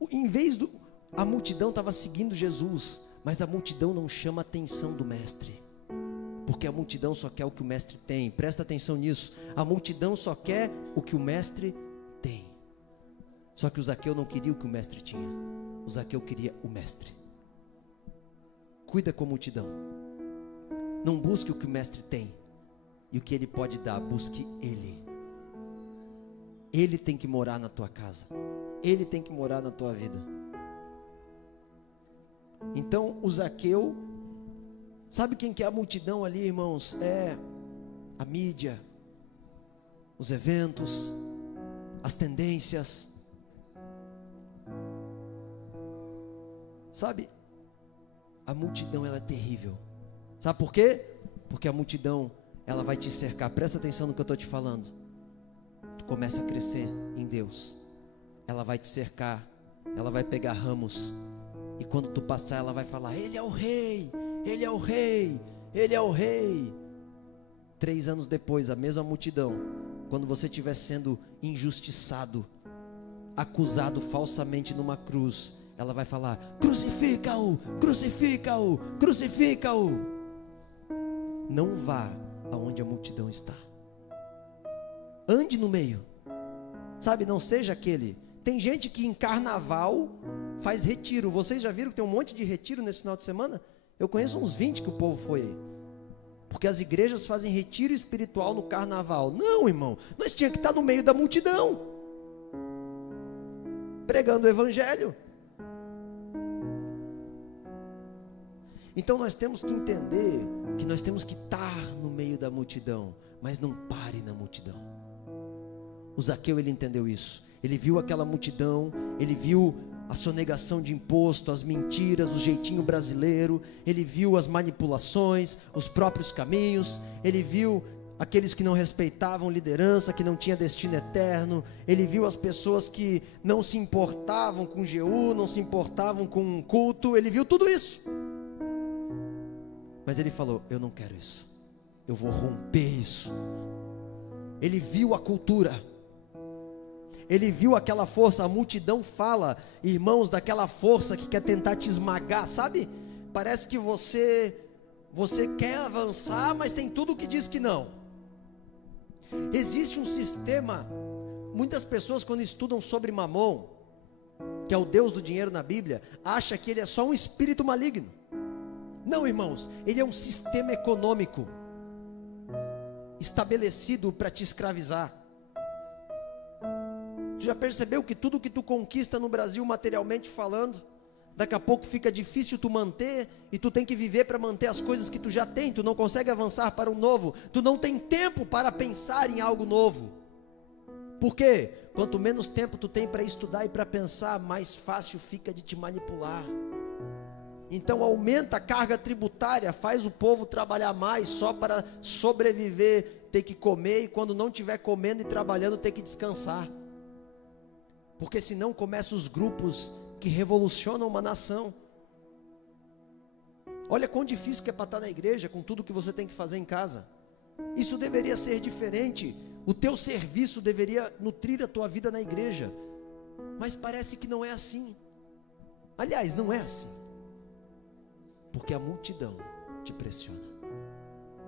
Em vez do... A multidão estava seguindo Jesus, mas a multidão não chama a atenção do mestre. Porque a multidão só quer o que o mestre tem. Presta atenção nisso. A multidão só quer o que o mestre tem. Só que o Zaqueu não queria o que o mestre tinha. O Zaqueu queria o mestre. Cuida com a multidão. Não busque o que o mestre tem. E o que ele pode dar, busque ele. Ele tem que morar na tua casa. Ele tem que morar na tua vida. Então o Zaqueu, sabe quem que é a multidão ali, irmãos? É a mídia, os eventos, as tendências. Sabe, a multidão ela é terrível. Sabe por quê? Porque a multidão ela vai te cercar. Presta atenção no que eu estou te falando. Tu começa a crescer em Deus, ela vai te cercar, ela vai pegar ramos. E quando tu passar, ela vai falar: Ele é o rei, Ele é o rei, Ele é o rei. 3 anos depois, a mesma multidão, quando você estiver sendo injustiçado, acusado falsamente numa cruz, ela vai falar: crucifica-o, crucifica-o, crucifica-o. Não vá aonde a multidão está. Ande no meio. Sabe, não seja aquele... Tem gente que em carnaval faz retiro. Vocês já viram que tem um monte de retiro nesse final de semana? Eu conheço uns 20 que o povo foi aí. Porque as igrejas fazem retiro espiritual no carnaval. Não, irmão, nós tínhamos que estar no meio da multidão, pregando o evangelho. Então nós temos que entender que nós temos que estar no meio da multidão, mas não pare na multidão. O Zaqueu, ele entendeu isso. Ele viu aquela multidão, ele viu a sonegação de imposto, as mentiras, o jeitinho brasileiro, ele viu as manipulações, os próprios caminhos, ele viu aqueles que não respeitavam liderança, que não tinha destino eterno, ele viu as pessoas que não se importavam com Jeú, não se importavam com um culto, ele viu tudo isso. Mas ele falou: eu não quero isso, eu vou romper isso. Ele viu a cultura, ele viu aquela força. A multidão fala, irmãos, daquela força que quer tentar te esmagar, sabe? Parece que você quer avançar, mas tem tudo que diz que não. Existe um sistema. Muitas pessoas, quando estudam sobre Mamon, que é o Deus do dinheiro na Bíblia, acham que ele é só um espírito maligno. Não, irmãos, ele é um sistema econômico estabelecido para te escravizar. Tu já percebeu que tudo que tu conquista no Brasil, materialmente falando, daqui a pouco fica difícil tu manter, e tu tem que viver para manter as coisas que tu já tem. Tu não consegue avançar para um novo, tu não tem tempo para pensar em algo novo. Por quê? Quanto menos tempo tu tem para estudar e para pensar, mais fácil fica de te manipular. Então aumenta a carga tributária, faz o povo trabalhar mais só para sobreviver. ter que comer, e quando não estiver comendo e trabalhando, ter que descansar. Porque senão começam os grupos que revolucionam uma nação. Olha quão difícil que é para estar na igreja com tudo que você tem que fazer em casa. Isso deveria ser diferente. O teu serviço deveria nutrir a tua vida na igreja. Mas parece que não é assim. Aliás, não é assim. Porque a multidão te pressiona.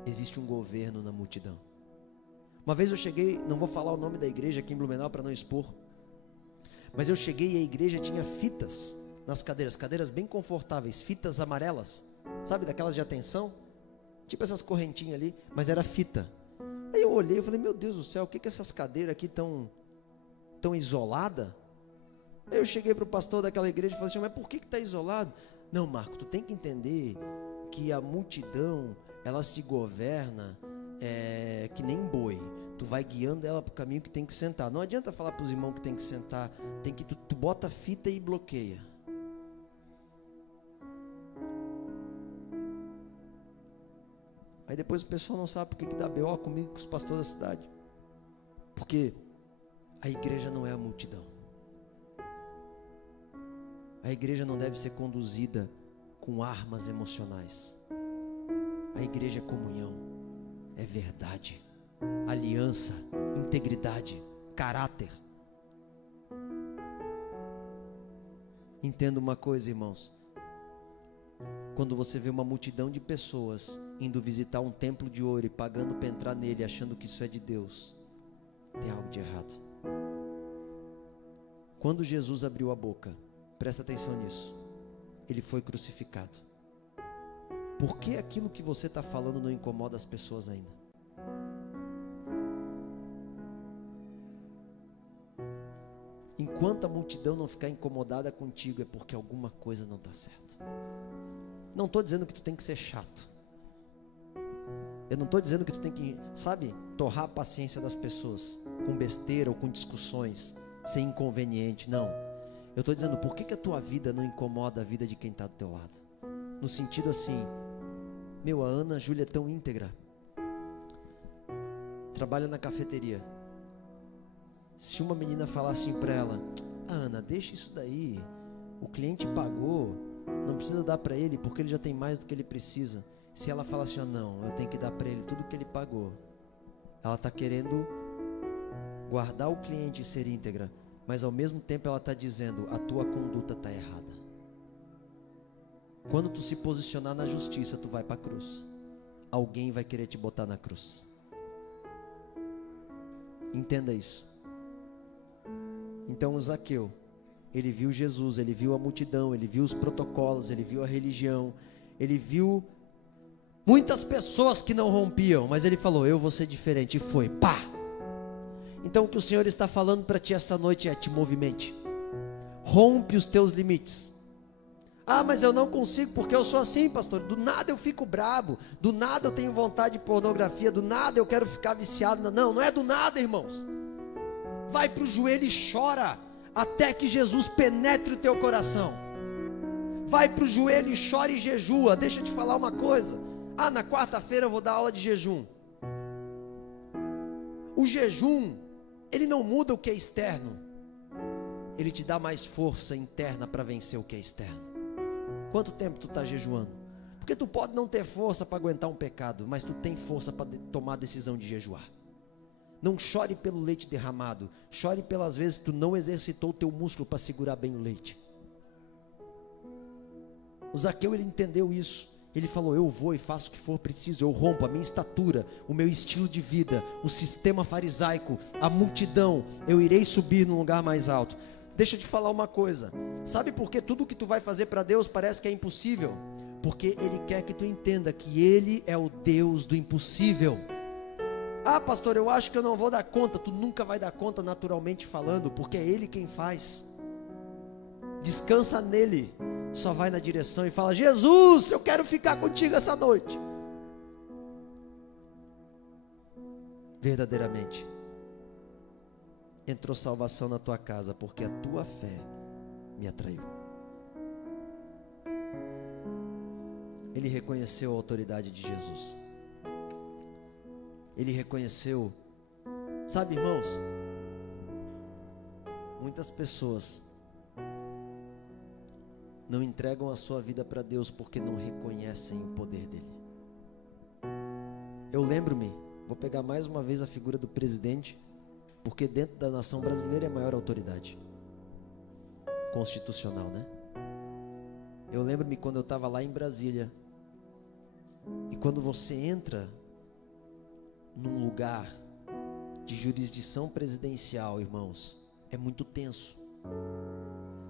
Existe um governo na multidão. Uma vez eu cheguei, não vou falar o nome da igreja aqui em Blumenau para não expor, mas eu cheguei e a igreja tinha fitas nas cadeiras, cadeiras bem confortáveis, fitas amarelas, sabe, daquelas de atenção, tipo essas correntinhas ali, mas era fita. Aí eu olhei e falei, meu Deus do céu, o que essas cadeiras aqui tão isoladas? Aí eu cheguei para o pastor daquela igreja e falei assim, mas por que está isolado? Não, Marco, tu tem que entender que a multidão, ela se governa que nem boi. Tu vai guiando ela para o caminho que tem que sentar. Não adianta falar para os irmãos que tem que sentar. Tem que tu bota a fita e bloqueia. Aí depois o pessoal não sabe por que dá BO comigo, com os pastores da cidade. Porque a igreja não é a multidão. A igreja não deve ser conduzida com armas emocionais. A igreja é comunhão, é verdade, aliança, integridade, caráter. Entenda uma coisa, irmãos. Quando você vê uma multidão de pessoas indo visitar um templo de ouro e pagando para entrar nele, achando que isso é de Deus, tem algo de errado. Quando Jesus abriu a boca, presta atenção nisso, ele foi crucificado. Por que aquilo que você está falando não incomoda as pessoas ainda? Enquanto a multidão não ficar incomodada contigo, é porque alguma coisa não está certo. Não estou dizendo que tu tem que ser chato. Eu não estou dizendo que tu tem que, sabe, torrar a paciência das pessoas com besteira ou com discussões, ser inconveniente, não. Eu estou dizendo, por que a tua vida não incomoda a vida de quem está do teu lado? No sentido assim, meu, a Ana Júlia é tão íntegra, trabalha na cafeteria. Se uma menina falar assim para ela, Ana, deixa isso daí, o cliente pagou, não precisa dar para ele porque ele já tem mais do que ele precisa. Se ela falar assim, não, eu tenho que dar para ele tudo que ele pagou, ela está querendo guardar o cliente e ser íntegra, mas ao mesmo tempo ela está dizendo, a tua conduta está errada. Quando tu se posicionar na justiça, tu vai para a cruz. Alguém vai querer te botar na cruz. Entenda isso. Então o Zaqueu, ele viu Jesus, ele viu a multidão, ele viu os protocolos, ele viu a religião, ele viu muitas pessoas que não rompiam, mas ele falou, eu vou ser diferente, e foi, pá! Então o que o Senhor está falando para ti essa noite é, te movimente, rompe os teus limites. Ah, mas eu não consigo porque eu sou assim, pastor, do nada eu fico brabo, do nada eu tenho vontade de pornografia, do nada eu quero ficar viciado. Não é do nada, irmãos. Vai para o joelho e chora, até que Jesus penetre o teu coração. Vai para o joelho e chora e jejua. Deixa eu te falar uma coisa, na quarta-feira eu vou dar aula de jejum. O jejum, ele não muda o que é externo, ele te dá mais força interna para vencer o que é externo. Quanto tempo tu está jejuando? Porque tu pode não ter força para aguentar um pecado, mas tu tem força para tomar a decisão de jejuar. Não chore pelo leite derramado, chore pelas vezes que tu não exercitou o teu músculo para segurar bem o leite. O Zaqueu, ele entendeu isso. Ele falou, eu vou e faço o que for preciso, eu rompo a minha estatura, o meu estilo de vida, o sistema farisaico, a multidão, eu irei subir num lugar mais alto. Deixa eu te falar uma coisa, sabe por que tudo que tu vai fazer para Deus parece que é impossível? Porque Ele quer que tu entenda que Ele é o Deus do impossível. Ah, pastor, eu acho que eu não vou dar conta. Tu nunca vai dar conta naturalmente falando, porque é Ele quem faz. Descansa nele, só vai na direção e fala, Jesus, eu quero ficar contigo essa noite. Verdadeiramente entrou salvação na tua casa, porque a tua fé me atraiu. Ele reconheceu a autoridade de Jesus. ele reconheceu. Sabe, irmãos, muitas pessoas não entregam a sua vida para Deus porque não reconhecem o poder dele. Eu lembro-me, vou pegar mais uma vez a figura do presidente, porque dentro da nação brasileira é a maior autoridade constitucional, né? Eu lembro-me quando eu estava lá em Brasília, e quando você entra num lugar de jurisdição presidencial, irmãos, é muito tenso.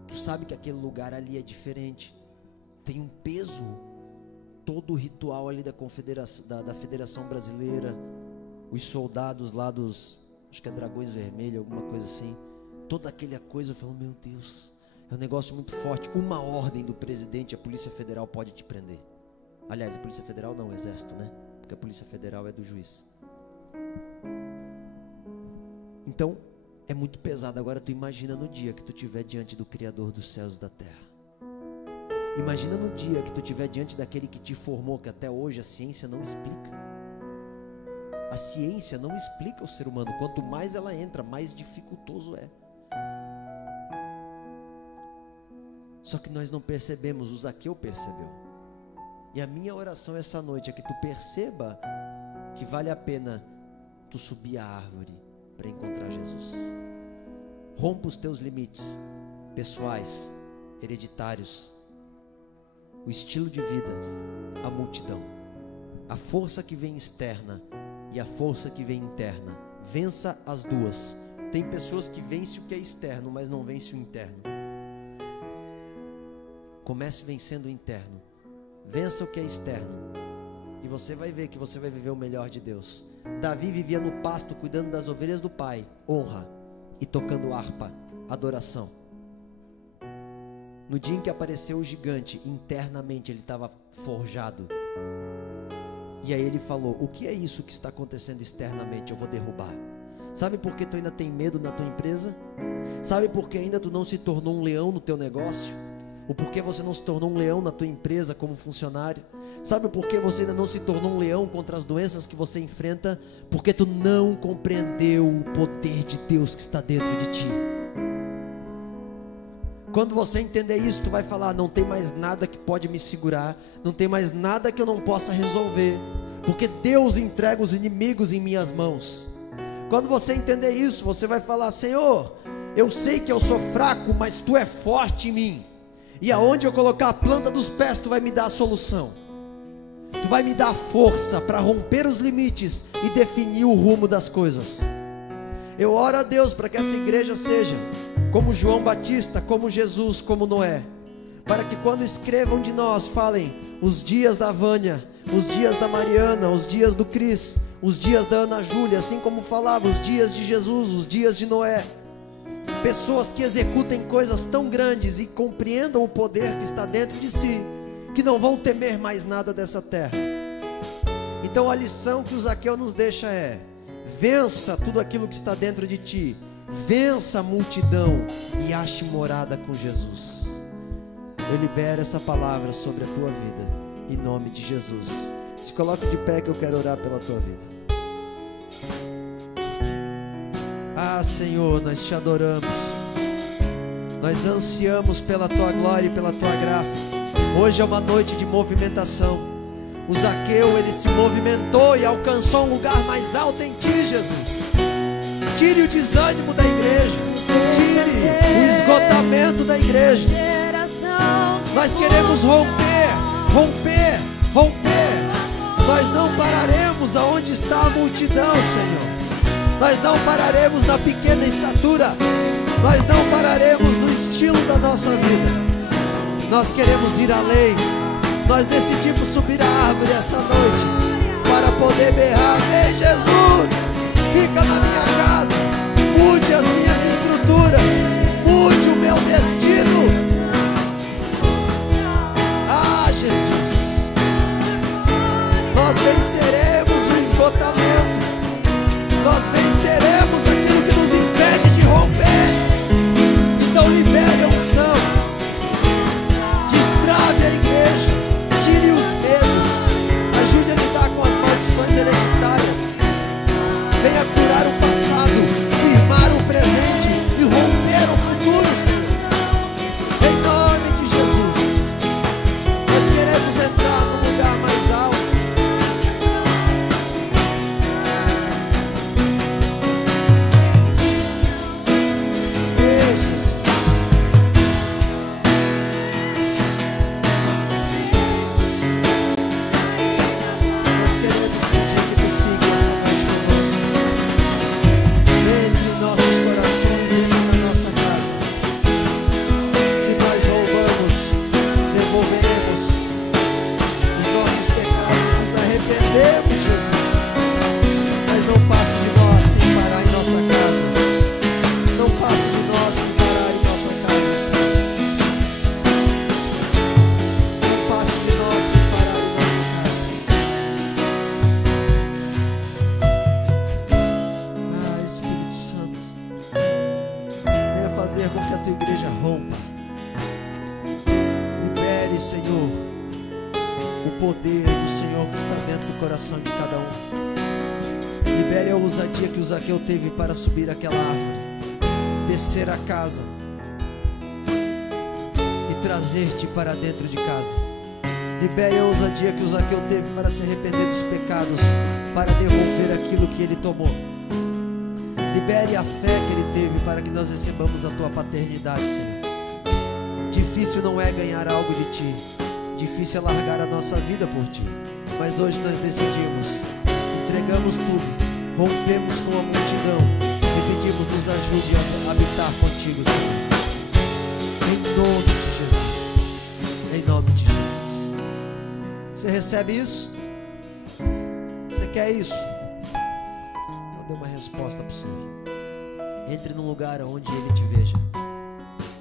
Tu sabe que aquele lugar ali é diferente, tem um peso. Todo o ritual ali da Federação Brasileira, os soldados lá dos, acho que é Dragões Vermelhos, alguma coisa assim, toda aquela coisa, eu falo, meu Deus, é um negócio muito forte. Uma ordem do presidente, a Polícia Federal pode te prender. Aliás, a Polícia Federal não, o Exército, né? Porque a Polícia Federal é do juiz. Então, é muito pesado. Agora tu imagina no dia que tu estiver diante do Criador dos céus e da terra. Imagina no dia que tu estiver diante daquele que te formou, que até hoje a ciência não explica. A ciência não explica o ser humano. Quanto mais ela entra, mais dificultoso é. Só que nós não percebemos, o Zaqueu percebeu. E a minha oração essa noite é que tu perceba que vale a pena tu subir a árvore para encontrar Jesus. Rompa os teus limites pessoais, hereditários, o estilo de vida, a multidão, a força que vem externa e a força que vem interna. Vença as duas. Tem pessoas que vencem o que é externo, mas não vencem o interno. Comece vencendo o interno. Vença o que é externo e você vai ver que você vai viver o melhor de Deus. Davi vivia no pasto, cuidando das ovelhas do pai, honra, e tocando harpa, adoração. No dia em que apareceu o gigante, internamente ele estava forjado. E aí ele falou, o que é isso que está acontecendo externamente? Eu vou derrubar. Sabe por que tu ainda tem medo na tua empresa? Sabe por que ainda tu não se tornou um leão no teu negócio? O porquê você não se tornou um leão na tua empresa como funcionário? Sabe por que você ainda não se tornou um leão contra as doenças que você enfrenta? Porque tu não compreendeu o poder de Deus que está dentro de ti. Quando você entender isso, tu vai falar, não tem mais nada que pode me segurar, não tem mais nada que eu não possa resolver, porque Deus entrega os inimigos em minhas mãos. Quando você entender isso, você vai falar, Senhor, eu sei que eu sou fraco, mas tu é forte em mim. E aonde eu colocar a planta dos pés, tu vai me dar a solução. Tu vai me dar força para romper os limites e definir o rumo das coisas. Eu oro a Deus para que essa igreja seja como João Batista, como Jesus, como Noé. Para que quando escrevam de nós, falem os dias da Vânia, os dias da Mariana, os dias do Cris, os dias da Ana Júlia, assim como falava, os dias de Jesus, os dias de Noé. Pessoas que executem coisas tão grandes e compreendam o poder que está dentro de si, que não vão temer mais nada dessa terra. Então a lição que o Zaqueu nos deixa é: vença tudo aquilo que está dentro de ti, vença a multidão e ache morada com Jesus. Eu libero essa palavra sobre a tua vida, em nome de Jesus. Se coloque de pé que eu quero orar pela tua vida. Ah, Senhor, nós te adoramos, nós ansiamos pela tua glória e pela tua graça. Hoje é uma noite de movimentação. O Zaqueu, ele se movimentou e alcançou um lugar mais alto em ti, Jesus. Tire o desânimo da igreja, tire o esgotamento da igreja. Nós queremos romper, romper, romper. Nós não pararemos aonde está a multidão, Senhor. Nós não pararemos na pequena estatura. Nós não pararemos no estilo da nossa vida. Nós queremos ir além. Nós decidimos subir a árvore essa noite para poder berrar: ei, Jesus, fica na minha casa, mude as minhas estruturas, mude o meu destino. Ah, Jesus, nós venceremos o esgotamento. Nós venceremos aquilo que nos impede de romper. Então libere a unção, destrave a igreja, tire os medos, ajude a lidar com as maldições hereditárias. venha curar o passado, firmar o presente e romper o futuro, Senhor. Em nome de Jesus, nós queremos entrar no lugar mais alto. Zaqueu teve para subir aquela árvore, descer a casa e trazer-te para dentro de casa. Libere a ousadia que o Zaqueu teve para se arrepender dos pecados, para devolver aquilo que ele tomou. Libere a fé que ele teve para que nós recebamos a tua paternidade, Senhor. Difícil não é ganhar algo de ti, difícil é largar a nossa vida por ti, mas hoje nós decidimos, entregamos tudo, rompemos com a multidão e pedimos, nos ajude a habitar contigo, Senhor. Em nome de Jesus. Em nome de Jesus. Você recebe isso? Você quer isso? Então dê uma resposta para o Senhor. Entre num lugar onde Ele te veja.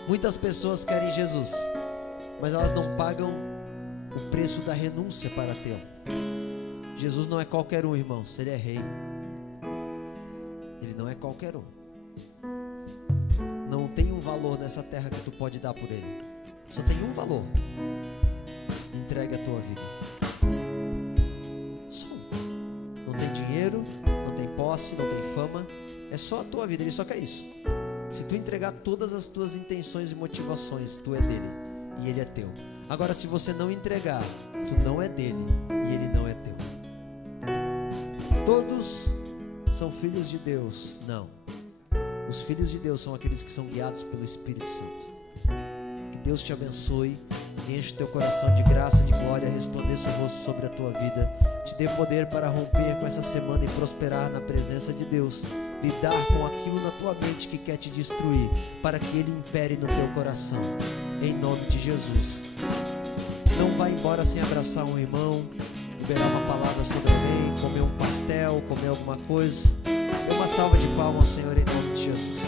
Muitas pessoas querem Jesus, mas elas não pagam o preço da renúncia para tê-lo. Jesus não é qualquer um, irmãos. Ele é rei. Ele não é qualquer um. Não tem um valor nessa terra que tu pode dar por ele. Só tem um valor. Entregue a tua vida. Só um. Não tem dinheiro, não tem posse, não tem fama. É só a tua vida. Ele só quer isso. Se tu entregar todas as tuas intenções e motivações, tu é dele e ele é teu. Agora, se você não entregar, tu não é dele e ele não é teu. Todos são filhos de Deus? Não. Os filhos de Deus são aqueles que são guiados pelo Espírito Santo. Que Deus te abençoe, enche teu coração de graça, de glória, resplandeça o rosto sobre a tua vida, te dê poder para romper com essa semana e prosperar na presença de Deus, lidar com aquilo na tua mente que quer te destruir, para que Ele impere no teu coração, em nome de Jesus. Não vá embora sem abraçar um irmão, liberar uma palavra sobre alguém, comer um pastel, comer alguma coisa. Dê uma salva de palmas ao Senhor em nome de Jesus.